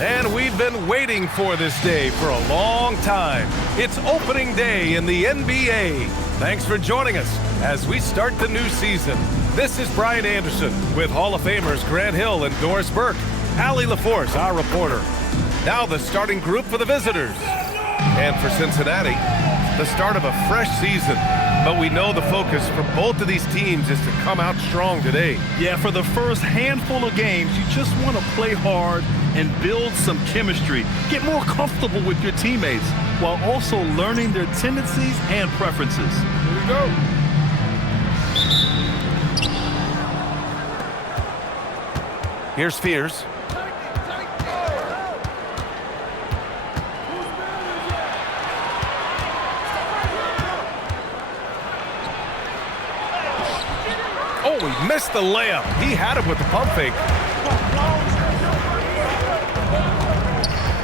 And we've been waiting for this day for a long time. It's opening day in the NBA. Thanks for joining us as we start the new season. This is Brian Anderson with Hall of Famers Grant Hill and Doris Burke. Allie LaForce, our reporter. Now the starting group for the visitors. And for Cincinnati, the start of a fresh season. But we know the focus for both of these teams is to come out strong today. Yeah, for the first handful of games, you just want to play hard and build some chemistry. Get more comfortable with your teammates while also learning their tendencies and preferences. Here we go. Here's Fears. Oh, he missed the layup. He had it with the pump fake.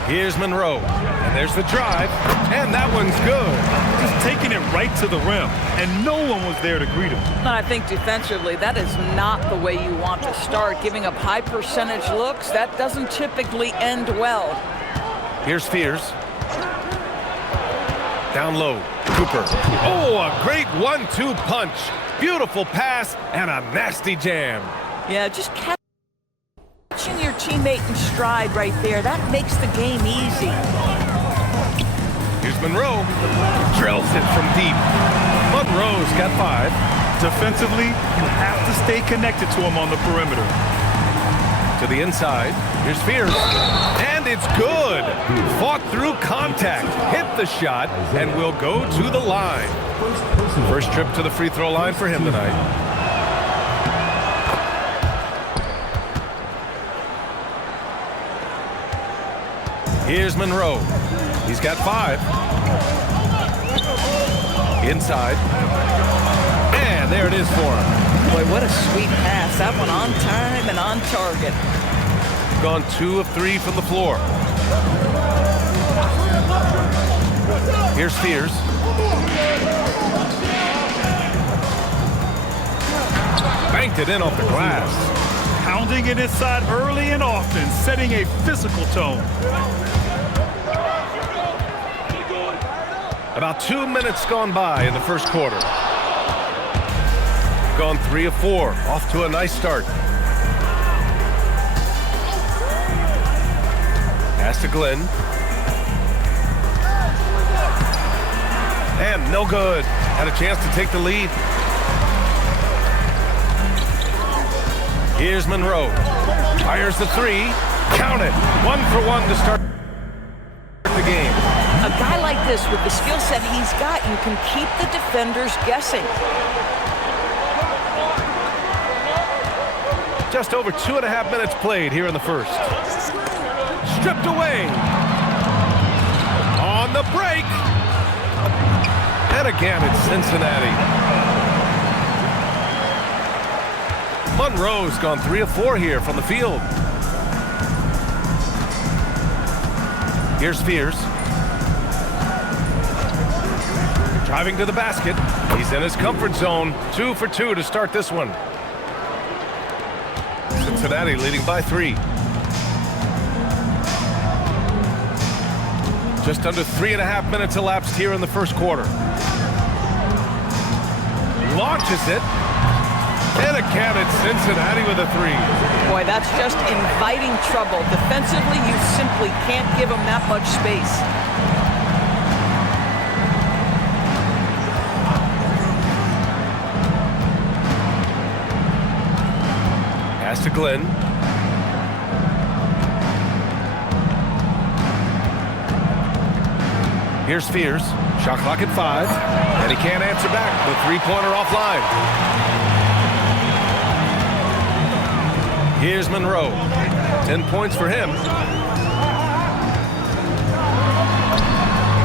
Here's Monroe. And there's the drive. And that one's good. Just taking it right to the rim. And no one was there to greet him. And I think defensively, that is not the way you want to start. Giving up high percentage looks, that doesn't typically end well. Here's Fears. Down low. Cooper. Oh, a great 1-2 punch. Beautiful pass and a nasty jam. Yeah, just catching your teammate in stride right there. That makes the game easy. Here's Monroe. Drills it from deep. Monroe's got 5. Defensively, you have to stay connected to him on the perimeter. To the inside. Here's Fears. And it's good. Fought through contact. Hit the shot and will go to the line. First trip to the free throw line for him tonight. Here's Monroe. He's got 5. Inside. And there it is for him. Boy, what a sweet pass. That one on time and on target. Gone 2 of 3 from the floor. Here's Fears. Banked it in off the glass. Pounding it inside early and often, setting a physical tone. About 2 minutes gone by in the first quarter. Gone 3 of 4. Off to a nice start. Pass to Glenn. And no good. Had a chance to take the lead. Here's Monroe. Fires the 3. Count it. 1 for 1 to start the game. A guy like this with the skill set he's got, you can keep the defenders guessing. Just over 2.5 minutes played here in the first. Stripped away. On the break. And again, it's Cincinnati. Monroe's gone 3 of 4 here from the field. Here's Fears. Driving to the basket. He's in his comfort zone. 2 for 2 to start this one. Cincinnati leading by 3. Just under 3.5 minutes elapsed here in the first quarter. Launches it. And again, it's Cincinnati with a 3. Boy, that's just inviting trouble. Defensively, you simply can't give them that much space. Pass to Glenn. Here's Fears. Shot clock at 5. And he can't answer back. The 3-pointer offline. Here's Monroe. 10 points for him.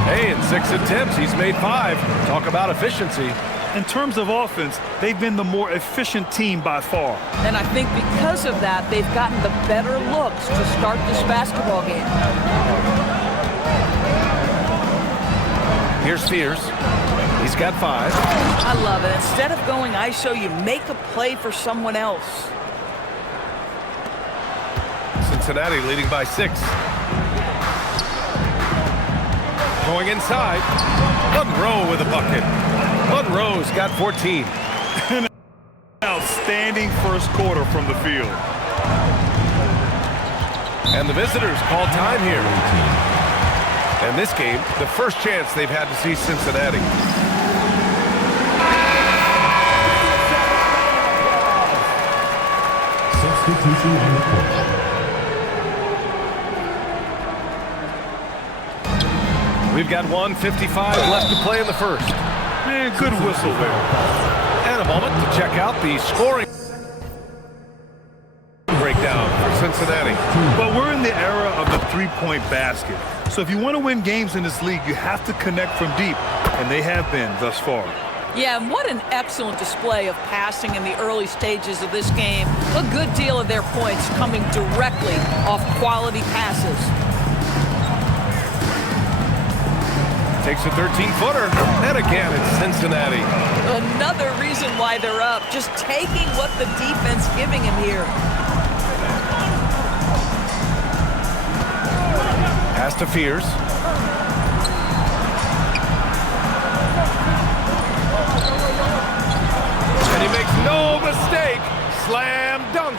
Hey, in 6 attempts, he's made 5. Talk about efficiency. In terms of offense, they've been the more efficient team by far. And I think because of that, they've gotten the better looks to start this basketball game. Here's Fears. He's got 5. I love it. Instead of going ISO, you make a play for someone else. Cincinnati leading by 6. Going inside. Monroe with a bucket. Monroe's got 14. Outstanding first quarter from the field. And the visitors call time here. And this game, the first chance they've had to see Cincinnati. Substitution on the court. We've got 1:55 left to play in the first. Man, good whistle there. And a moment to check out the scoring breakdown for Cincinnati. But we're in the era of the three-point basket. So if you want to win games in this league, you have to connect from deep, and they have been thus far. Yeah, and what an excellent display of passing in the early stages of this game. A good deal of their points coming directly off quality passes. Takes a 13-footer, and again it's Cincinnati. Another reason why they're up, just taking what the defense giving him here. Pass to Fears. And he makes no mistake. Slam dunk.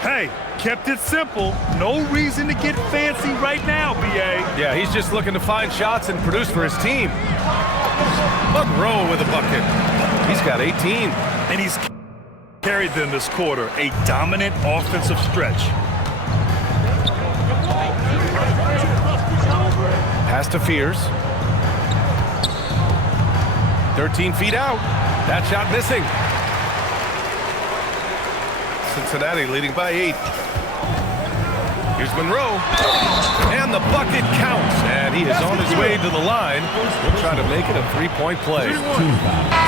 Hey, kept it simple. No reason to get fancy right now, B.A. Yeah, he's just looking to find shots and produce for his team. Monroe with a bucket. He's got 18. And he's carried them this quarter, a dominant offensive stretch. Pass to Fears. 13 feet out. That shot missing. Cincinnati leading by 8. Here's Monroe. And the bucket counts. And he is on his way to the line. He'll try to make it a three-point play.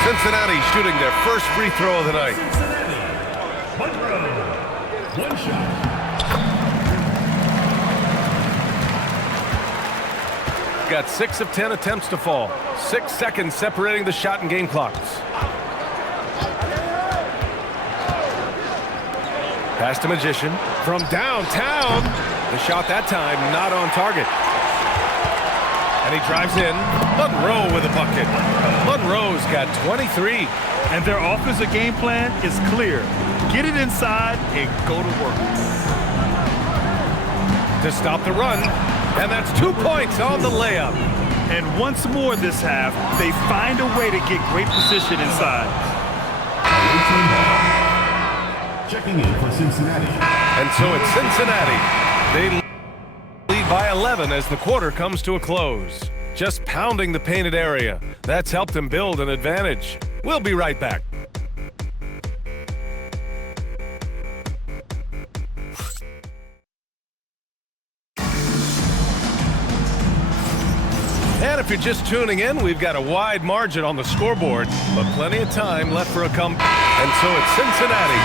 Cincinnati shooting their first free throw of the night. Monroe. One shot. Got 6 of 10 attempts to fall. 6 seconds separating the shot and game clocks. Pass to Magician from downtown. The shot that time not on target. And he drives in. Monroe with a bucket. Monroe's got 23. And their offensive game plan is clear. Get it inside and go to work. To stop the run. And that's 2 points on the layup. And once more this half, they find a way to get great position inside. Checking in for Cincinnati. And so it's Cincinnati. They lead by 11 as the quarter comes to a close. Just pounding the painted area. That's helped them build an advantage. We'll be right back. And if you're just tuning in, we've got a wide margin on the scoreboard, but plenty of time left for a comeback. And so it's Cincinnati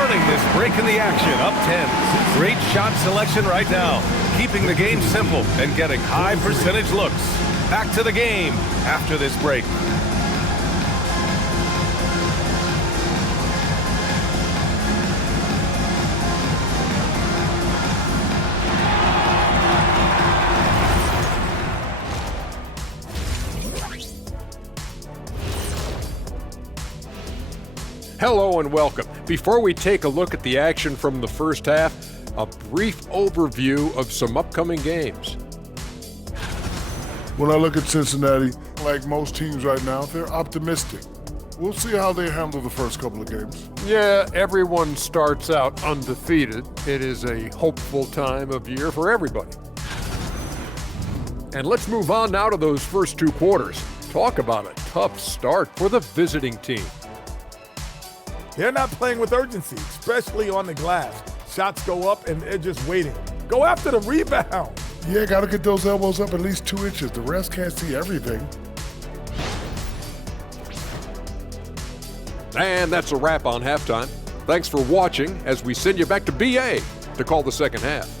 earning this break in the action, up 10. Great shot selection right now, keeping the game simple and getting high percentage looks. Back to the game after this break. Hello and welcome. Before we take a look at the action from the first half, a brief overview of some upcoming games. When I look at Cincinnati, like most teams right now, they're optimistic. We'll see how they handle the first couple of games. Yeah, everyone starts out undefeated. It is a hopeful time of year for everybody. And let's move on now to those first 2 quarters. Talk about a tough start for the visiting team. They're not playing with urgency, especially on the glass. Shots go up and they're just waiting. Go after the rebound. Yeah, got to get those elbows up at least 2 inches. The rest can't see everything. And that's a wrap on halftime. Thanks for watching as we send you back to BA to call the second half.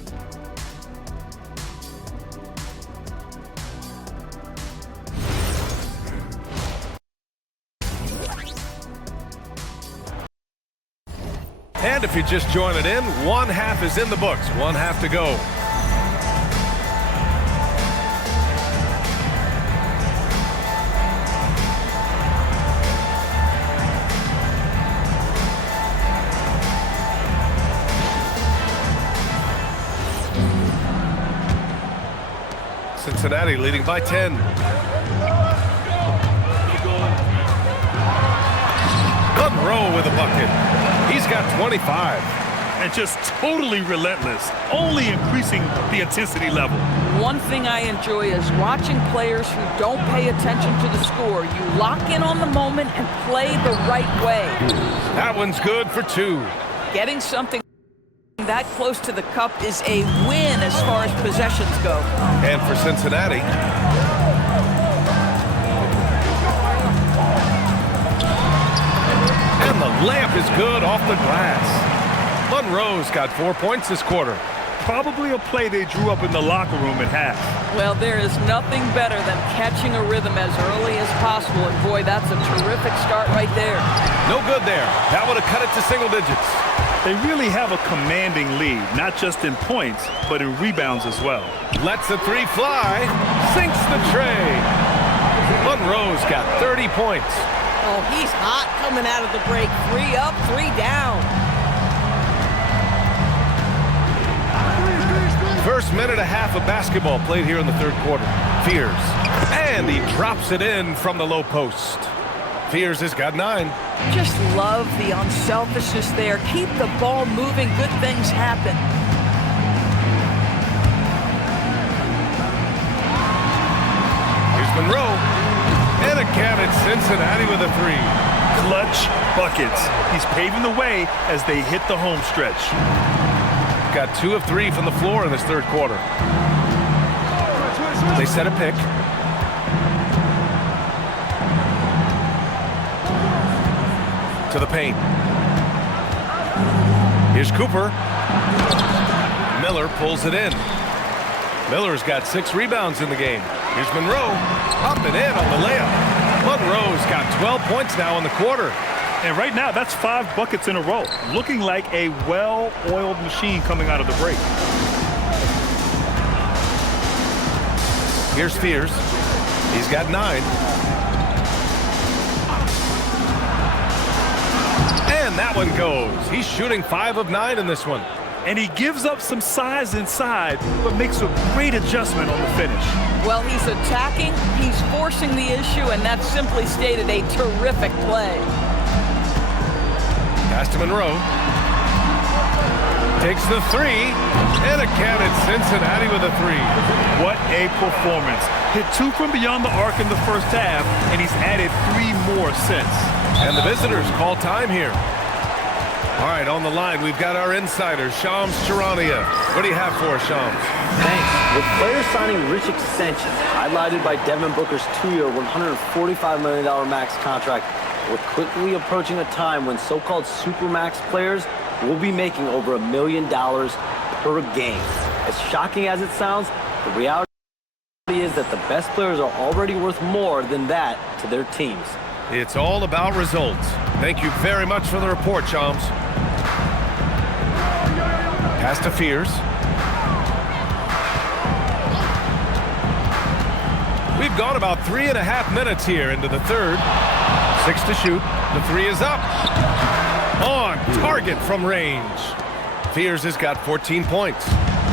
And if you're just joining in, 1 half is in the books, 1 half to go. Cincinnati leading by 10. Monroe with a bucket. He's got 25. And just totally relentless, only increasing the intensity level. One thing I enjoy is watching players who don't pay attention to the score. You lock in on the moment and play the right way. That one's good for 2. Getting something that close to the cup is a win as far as possessions go. And for Cincinnati, and the layup is good off the glass. Monroe's got 4 points this quarter. Probably a play they drew up in the locker room at half. Well, there is nothing better than catching a rhythm as early as possible, and boy, that's a terrific start right there. No good there. That would have cut it to single digits. They really have a commanding lead, not just in points, but in rebounds as well. Lets the 3 fly, sinks the tray. Monroe's got 30 points. Oh, he's hot coming out of the break. 3 up, 3 down. First minute and a half of basketball played here in the third quarter. Fears. And he drops it in from the low post. Fears has got 9. Just love the unselfishness there. Keep the ball moving. Good things happen. Here's Monroe. And again, it's Cincinnati with a 3. Clutch buckets. He's paving the way as they hit the home stretch. Got 2 of 3 from the floor in this third quarter. They set a pick. To the paint. Here's Cooper. Miller pulls it in. Miller's got 6 rebounds in the game. Here's Monroe. Up and in on the layup. Monroe's got 12 points now in the quarter. And right now, that's 5 buckets in a row. Looking like a well-oiled machine coming out of the break. Here's Fears. He's got 9. And that one goes. He's shooting 5 of 9 in this one. And he gives up some size inside, but makes a great adjustment on the finish. Well, he's attacking, he's forcing the issue, and that's simply stated a terrific play. Pass to Monroe. Takes the 3. And again, it's Cincinnati with a 3. What a performance. Hit 2 from beyond the arc in the first half, and he's added 3 more since. And the visitors call time here. All right, on the line, we've got our insider, Shams Charania. What do you have for us, Shams? Thanks. With players signing rich extensions, highlighted by Devin Booker's 2-year, $145 million max contract, we're quickly approaching a time when so-called supermax players will be making over $1 million per game. As shocking as it sounds, the reality is that the best players are already worth more than that to their teams. It's all about results. Thank you very much for the report, Shams. Pass to Fears. We've gone about 3.5 minutes here into the third. 6 to shoot. The 3 is up. On target from range. Fears has got 14 points.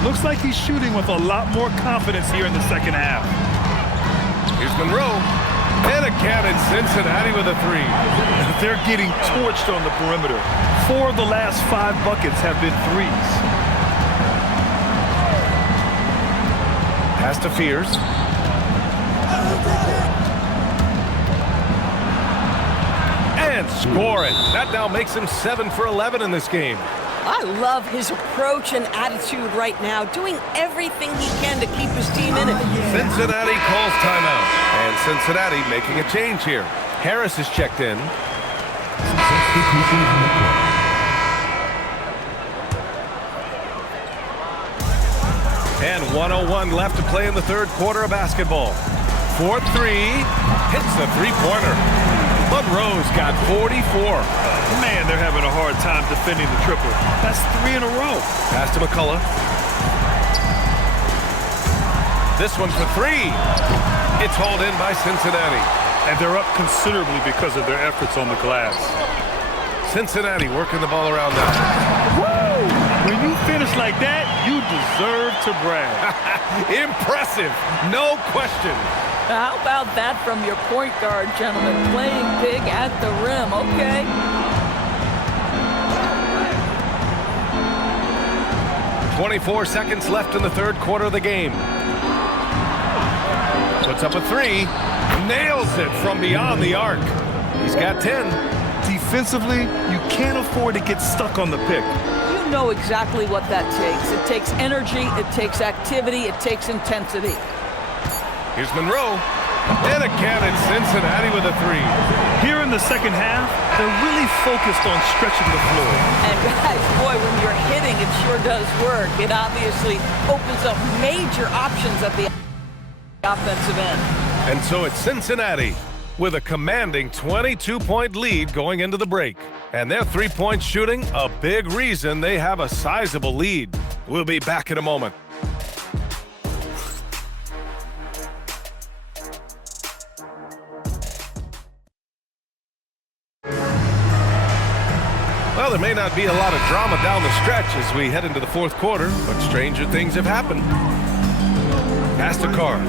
Looks like he's shooting with a lot more confidence here in the second half. Here's Monroe. And again, it's Cincinnati with a 3. They're getting torched on the perimeter. 4 of the last 5 buckets have been 3s. Pass to Fears. And score it. That now makes him 7 for 11 in this game. I love his approach and attitude right now, doing everything he can to keep his team in it. Cincinnati calls timeout. And Cincinnati making a change here. Harris is checked in. And 1:01 left to play in the third quarter of basketball. 4-3, hits the three-pointer. Monroe's got 44. Man, they're having a hard time defending the triple. That's 3 in a row. Pass to McCullough. This one for 3. It's hauled in by Cincinnati. And they're up considerably because of their efforts on the glass. Cincinnati working the ball around now. Woo! When you finish like that, you deserve to brag. Impressive, no question. How about that from your point guard, gentlemen? Playing big at the rim, okay? .24 seconds left in the third quarter of the game. Puts up a three, nails it from beyond the arc. He's got 10. Defensively, you can't afford to get stuck on the pick. You know exactly what that takes. It takes energy, it takes activity, it takes intensity. Here's Monroe. And again, it's Cincinnati with a three. Here in the second half, they're really focused on stretching the floor. And guys, boy, when you're hitting, it sure does work. It obviously opens up major options at the offensive end. And so it's Cincinnati with a commanding 22-point lead going into the break. And their three-point shooting, a big reason they have a sizable lead. We'll be back in a moment. Well, there may not be a lot of drama down the stretch as we head into the fourth quarter, but stranger things have happened. Pass to Carr.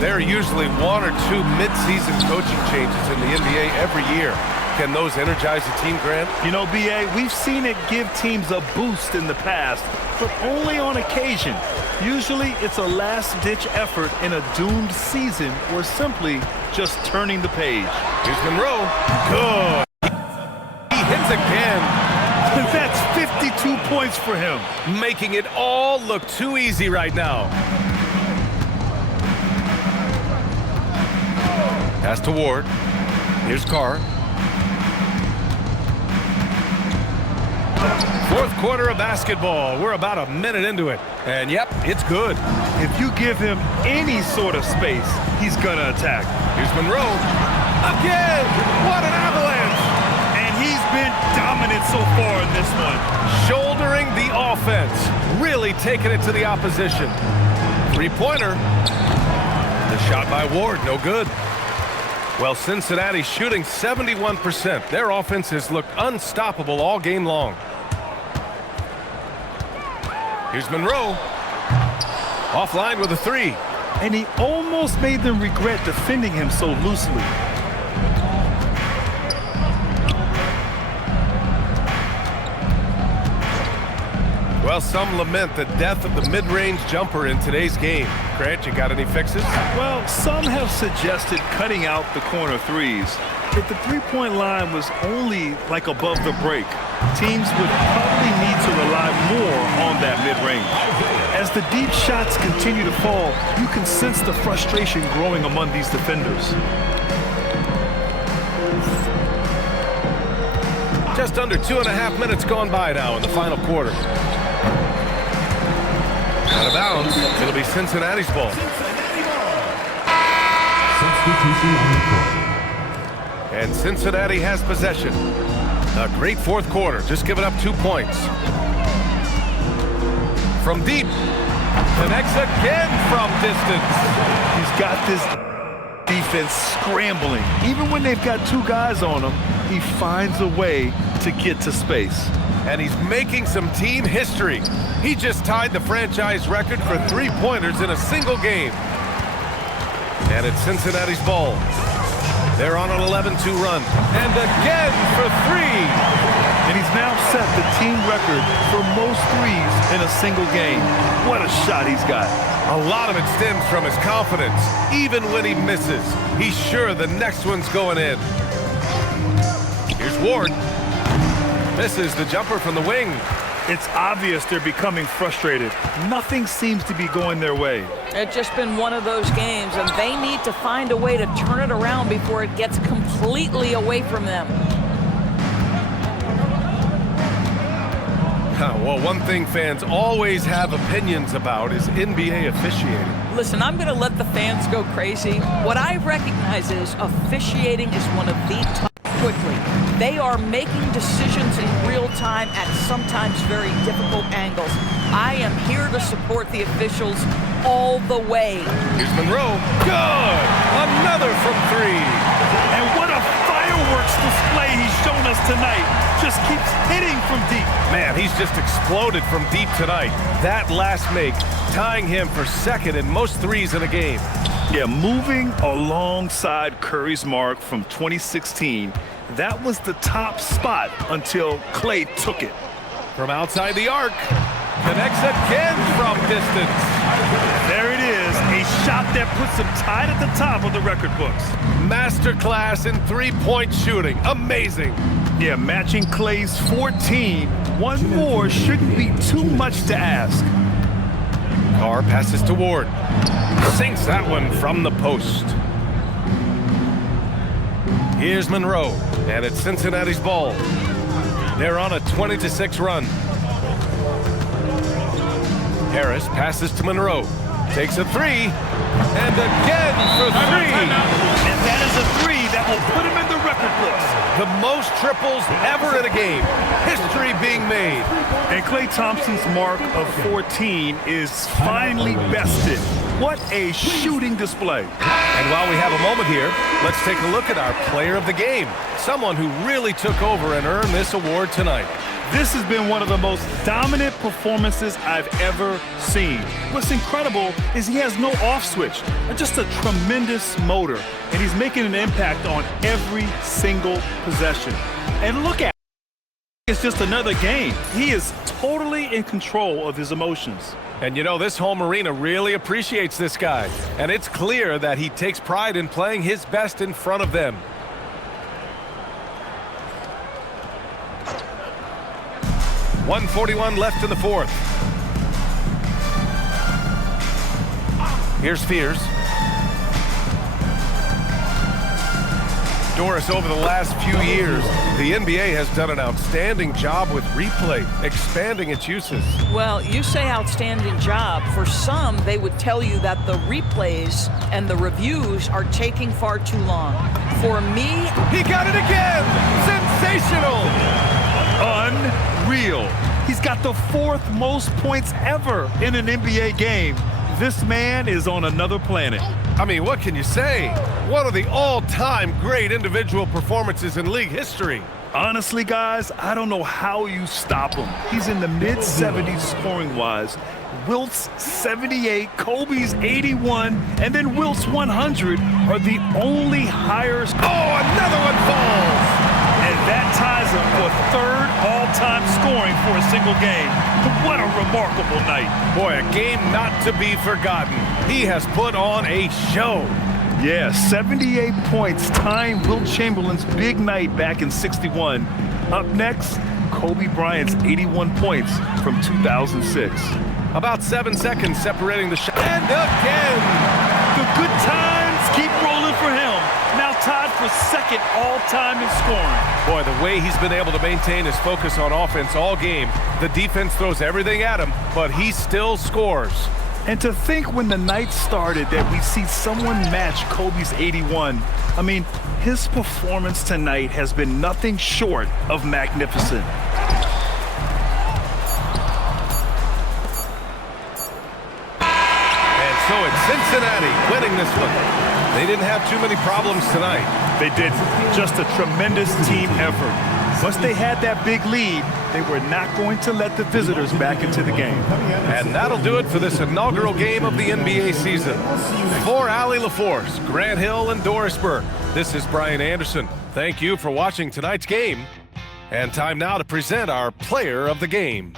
There are usually one or two mid-season coaching changes in the NBA every year. Can those energize a team, Grant? You know, B.A., we've seen it give teams a boost in the past, but only on occasion. Usually, it's a last-ditch effort in a doomed season or simply just turning the page. Here's Monroe. Good. He hits again. That's 52 points for him. Making it all look too easy right now. Pass to Ward. Here's Carr. Fourth quarter of basketball. We're about a minute into it. And yep, it's good. If you give him any sort of space, he's gonna attack. Here's Monroe. Again! What an avalanche! And he's been dominant so far in this one. Shouldering the offense. Really taking it to the opposition. Three-pointer. The shot by Ward, no good. Well, Cincinnati's shooting 71%. Their offense has looked unstoppable all game long. Here's Monroe. Offline with a three. And he almost made them regret defending him so loosely. Well, some lament the death of the mid-range jumper in today's game. Grant, you got any fixes? Well, some have suggested cutting out the corner threes. If the three-point line was only like above the break, teams would probably need to rely more on that mid-range. As the deep shots continue to fall, you can sense the frustration growing among these defenders. Just under 2.5 minutes gone by now in the final quarter. Out of bounds. It'll be Cincinnati's ball. Substitution on the court. And Cincinnati has possession. A great fourth quarter, just giving up 2 points. From deep, connects again from distance. He's got this defense scrambling. Even when they've got two guys on him, he finds a way to get to space. And he's making some team history. He just tied the franchise record for three-pointers in a single game. And it's Cincinnati's ball. They're on an 11-2 run. And again for three. And he's now set the team record for most threes in a single game. What a shot he's got. A lot of it stems from his confidence. Even when he misses, he's sure the next one's going in. Here's Ward. Misses the jumper from the wing. It's obvious they're becoming frustrated. Nothing seems to be going their way. It's just been one of those games, and they need to find a way to turn it around before it gets completely away from them. Well, one thing fans always have opinions about is NBA officiating. Listen, I'm going to let the fans go crazy. What I recognize is officiating is one of the top quickly. They are making decisions in real time at sometimes very difficult angles. I am here to support the officials all the way. Here's Monroe. Good! Another from three. And what a fireworks display he's shown us tonight just keeps hitting from deep. Man, he's just exploded from deep tonight. That last make, tying him for second in most threes in a game. Yeah, moving alongside Curry's mark from 2016, that was the top spot until Clay took it. From outside the arc, connects again from distance. There it is, a shot that puts him tied at the top of the record books. Masterclass in three-point shooting. Amazing. Yeah, matching Clay's 14. One more shouldn't be too much to ask. Carr passes to Ward. Sinks that one from the post. Here's Monroe, and it's Cincinnati's ball. They're on a 20-6 run. Harris passes to Monroe. Takes a three, and again for three. And that is a three that will put him in the record books. The most triples ever in a game. History being made. And Klay Thompson's mark of 14 is finally bested. What a shooting display. And while we have a moment here, let's take a look at our player of the game. Someone who really took over and earned this award tonight. This has been one of the most dominant performances I've ever seen. What's incredible is he has no off switch, just a tremendous motor, and he's making an impact on every single possession. And look at it. It's just another game. He is totally in control of his emotions. And you know, this home arena really appreciates this guy. And it's clear that he takes pride in playing his best in front of them. .141 left in the fourth. Here's Fears. Doris, over the last few years, the NBA has done an outstanding job with replay, expanding its uses. Well, you say outstanding job. For some, they would tell you that the replays and the reviews are taking far too long. For me, he got it again! Sensational! Unreal. He's got the fourth most points ever in an NBA game. This man is on another planet. I mean, what can you say? One of the all-time great individual performances in league history. Honestly, guys, I don't know how you stop him. He's in the mid-70s scoring-wise. Wilt's 78, Kobe's 81, and then Wilt's 100 are the only higher. Oh, another one falls! And that ties him for third all-time scoring for a single game. What a remarkable night. Boy, a game not to be forgotten. He has put on a show. Yeah, 78 points, tying Wilt Chamberlain's big night back in '61. Up next, Kobe Bryant's 81 points from 2006. About 7 seconds separating the shot. And again! The good times keep rolling for him. Now tied for second all-time in scoring. Boy, the way he's been able to maintain his focus on offense all game. The defense throws everything at him, but he still scores. And to think when the night started that we see someone match Kobe's 81. I mean, his performance tonight has been nothing short of magnificent. And so it's Cincinnati winning this one. They didn't have too many problems tonight. They didn't. Just a tremendous team effort. Once they had that big lead, they were not going to let the visitors back into the game. And that'll do it for this inaugural game of the NBA season. For Allie LaForce, Grant Hill, and Doris Burke, this is Brian Anderson. Thank you for watching tonight's game. And time now to present our player of the game.